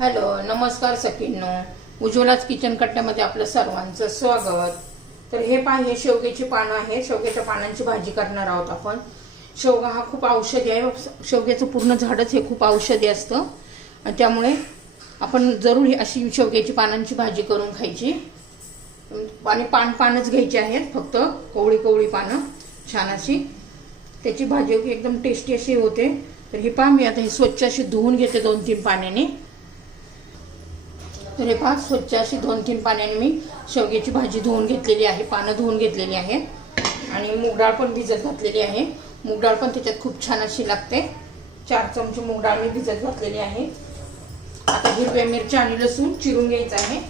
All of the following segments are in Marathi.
हॅलो नमस्कार सखींनो. उज्ज्वलाच किचन कट्ट्यामध्ये आपलं सर्वांचं स्वागत. तर हे पहा हे शेवग्याची पानं आहे शेवग्याच्या पानांची भाजी करणार आहोत आपण. शेवगा हा खूप औषधी आहे. शेवग्याचं पूर्ण झाडच हे खूप औषधी असतं. आणि त्यामुळे आपण जरूर ही अशी शेवग्याची पानांची भाजी करून खायची. आणि पान पानच घ्यायची आहेत. फक्त कोवळी कोवळी पानं छान अशी. त्याची भाजी एकदम टेस्टी अशी होते. तर हे पहा मी आता हे स्वच्छ अशी धुवून घेते दोन तीन पाण्याने. तर हे पहा स्वच्छ अशी दोन तीन पाण्याने मी शेवग्याची भाजी धुवून घेतलेली आहे पानं धुवून घेतलेली आहे. आणि मूगडाळ पण भिजत घातलेली आहे. मूगडाळ पण त्याच्यात खूप छान अशी लागते. चार चमचे मूगडाळ मी भिजत घातलेली आहे. आता हिरव्या मिरच्या आणि लसूण चिरून घ्यायचं आहे.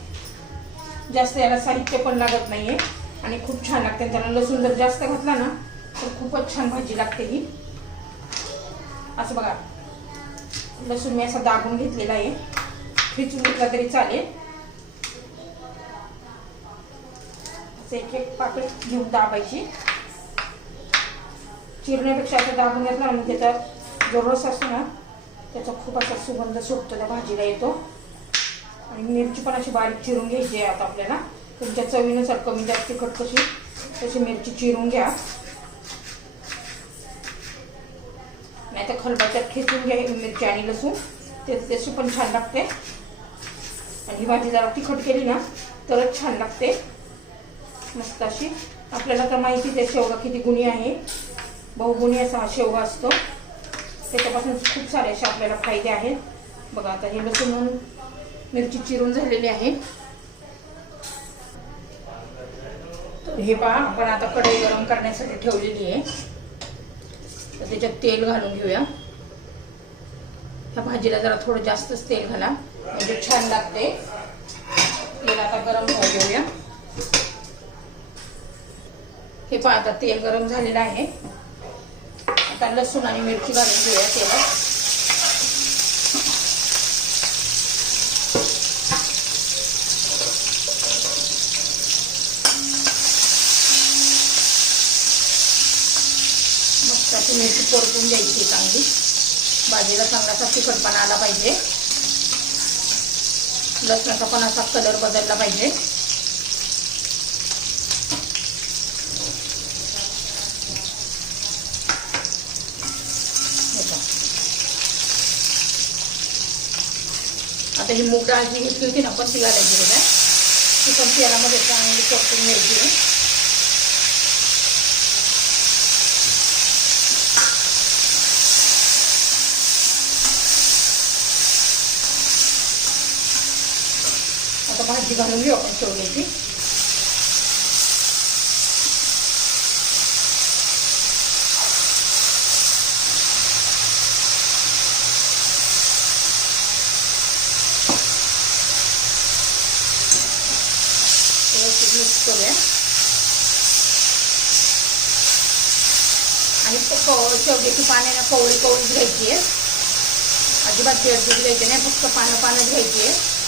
जास्त याला साहित्य पण लागत नाहीये आणि खूप छान लागते. त्याला लसूण जर जास्त घातला ना तर खूपच छान भाजी लागते ही. असं बघा. लसूण मी असा दाबून घेतलेला आहे. खिचून घेतला तरी चालेल एक एक पाकळी घेऊन दाबायची चिरण्यापेक्षा असं दाबून घेतला ना मग त्याचा जो रस असतो ना त्याचा खूप असा सुगंध सुटतो त्या भाजीला येतो आणि मिरची पण अशी बारीक चिरून घ्यायची आहे आता आपल्याला तुमच्या चवीनुसार कमी जास्त तिखट कशी तशी मिरची चिरून घ्या नाही तर खलबाच्यात खेचून घ्या मिरची आणि लसूण ते त्याची पण छान लागते. आणि ही भाजी जरा तिखट केली ना तरच छान लागते. मस्त अशी. आपल्याला तर माहितीच आहे शेवगा किती गुणी आहे. बहुगुणी असा हा शेवगा असतो. त्याच्यापासून खूप सारे असे आपल्याला फायदे आहेत. बघा आता हे लसूण मिरची चिरून झालेली आहे. तर हे पहा आपण आता कढई गरम करण्यासाठी ठेवलेली आहे. तर त्याच्यात तेल घालून घेऊया. ह्या भाजीला जरा थोडं जास्तच तेल घाला. म्हणजे छान लागते. तेल आता गरम होऊ देऊया. हे पहा आता तेल गरम झालेलं आहे. आता लसूण आणि मिरची घालून घेऊया तेलात. मस्त मिरची परतून द्यायची चांगली. भाजीला चांगलासा तिखटपणा आला पाहिजे. लसणाचा पण असा कलर बदलला पाहिजे. आता ही मूग डाळ जी घेतली होती ना पण तिला लागली बघा. ती पण तेलामध्ये चांगली परतून घ्यायची आता भाजी घालून घेऊ आपण शेवग्याची व्यवस्थित मिक्स करूया आणि शेवग्याची पाण्याने कवळी कवळीच घ्यायची आहे अजिबात चिडचिड घ्यायची नाही फक्त पानं पानच घ्यायची आहे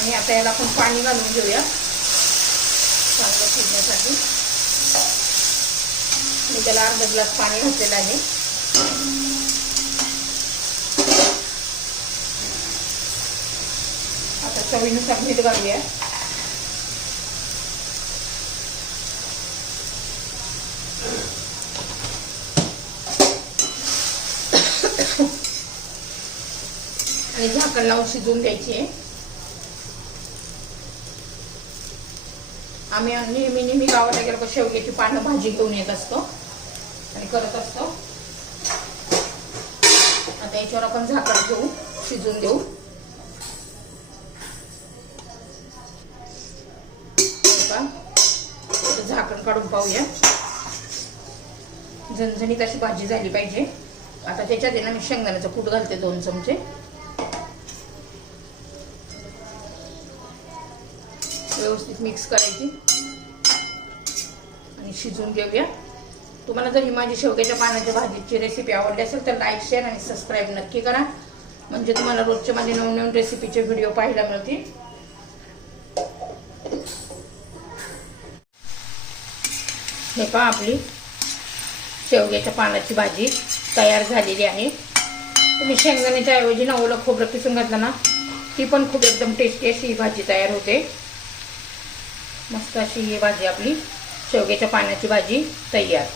आणि आता याला आपण पाणी घालून घेऊया चांगलं शिजण्यासाठी मी त्याला अर्धा ग्लास पाणी घातलेलं आहे आता चवीनुसार मीठ घालूया आणि झाकण लावून शिजवून द्यायची आहे आम्ही नेहमी नेहमी गावाला गेलो शेवग्याची पानं भाजी घेऊन येत असतो. आणि करत असतो. आता याच्यावर आपण झाकण घेऊ शिजून देऊ. झाकण काढून पाहूया. झणझणीत अशी भाजी झाली पाहिजे. आता त्याच्यात आहे ना मी शेंगदाण्याचं कूट घालते दोन चमचे. व्यवस्थित मिक्स करायची. आणि शिजून घेऊया. तुम्हाला जर ही माझी शेवग्याच्या पानाच्या भाजीची रेसिपी आवडली असेल तर लाईक शेअर आणि सबस्क्राईब नक्की करा. म्हणजे तुम्हाला रोजच्या माझे नवनवीन रेसिपीचे व्हिडिओ पाहायला मिळतील. हे पहा आपली शेवग्याच्या पानाची भाजी तयार झालेली आहे. तुम्ही शेंगदाण्याच्या ऐवजी ना ओलं खोबरं किसून घातलं ना ती पण खूप एकदम टेस्टी अशी ही भाजी तयार होते. मस्त अशी ही भाजी आपली शेवग्याच्या पाण्याची भाजी तयार.